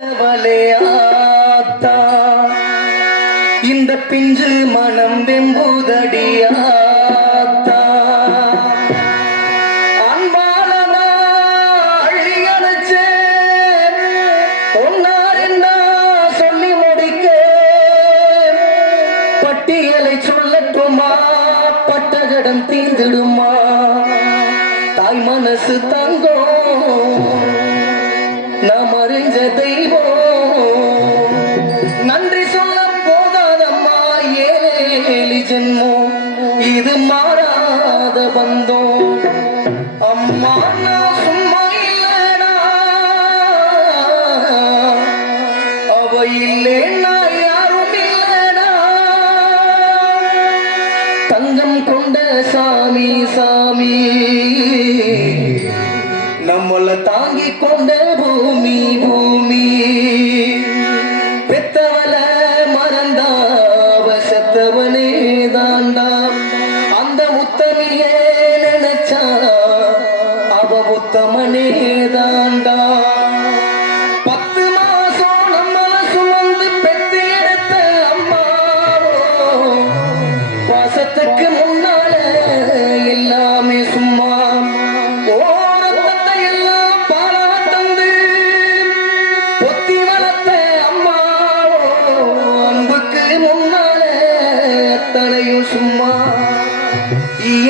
வலையாத்தா இந்த பிஞ்சு மனம் வெம்புதடியாத்தா சொல்லி முடிக்க. பட்டியலை சொல்லட்டுமா? பட்டகடம் தீர்ந்திடுமா? தாய் மனசு தங்கம். மாறாத பந்தம். அம்மா நான் சும்மா இல்லடா. அவ இல்லேன்னா யாரும் இல்லடா. தங்கம் கொண்ட சாமி சாமி. நம்மள தாங்கி கொண்ட பூமி பூமி. பெத்தவள செத்தவனே தாண்டா. அந்த உத்தமியே நினைச்சா அவ உத்தமனே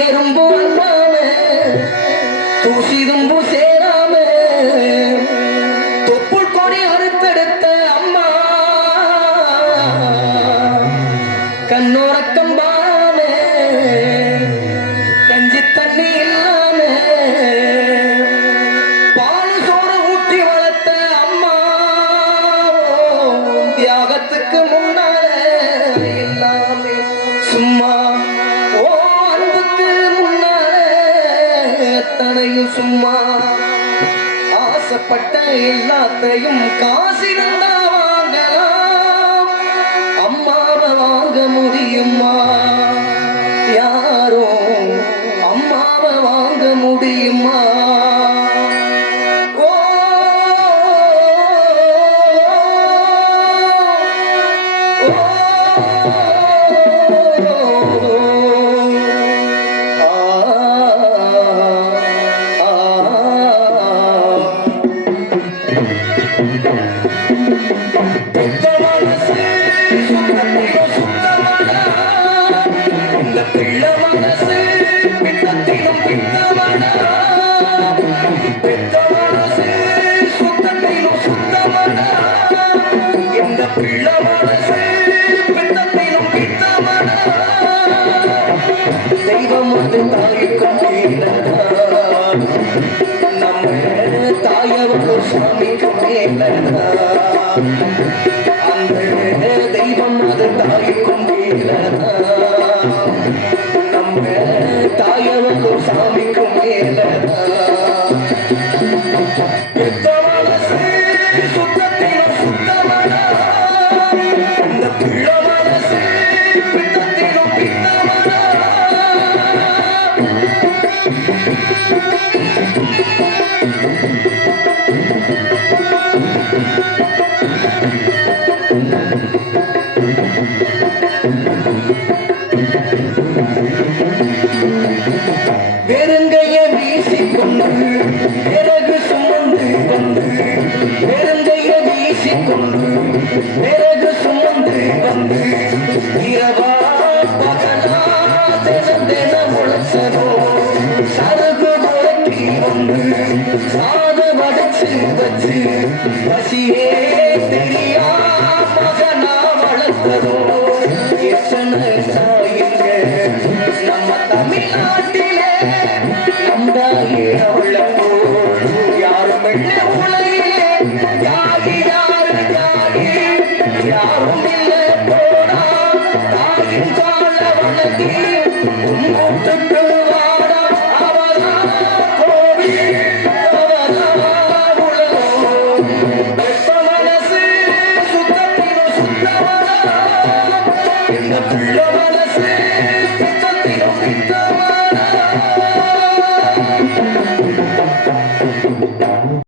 எறும்பு எத்தனையும் சும்மா ஆசைப்பட்ட எல்லாத்தையும் காசிருந்தா தெய்வம் அது தாய்க்கும் நம்ம தாயவோ சாமிக்கும் மேலதா சாத வடைச்சு வச்சு பசியே தெரியா மகனா வளர்த்ததோ எத்தனை தாயுங்க நம்ம தமிழ்நாட்டிலே நம்பாயே உள்ளப்போ யாரும் வெள்ள உலகிலே யாகி யாரு யாகி யாரும் இல்லை போனா தாயின் கால வணங்கி உன் கூட்டத்தோ In the Yeah.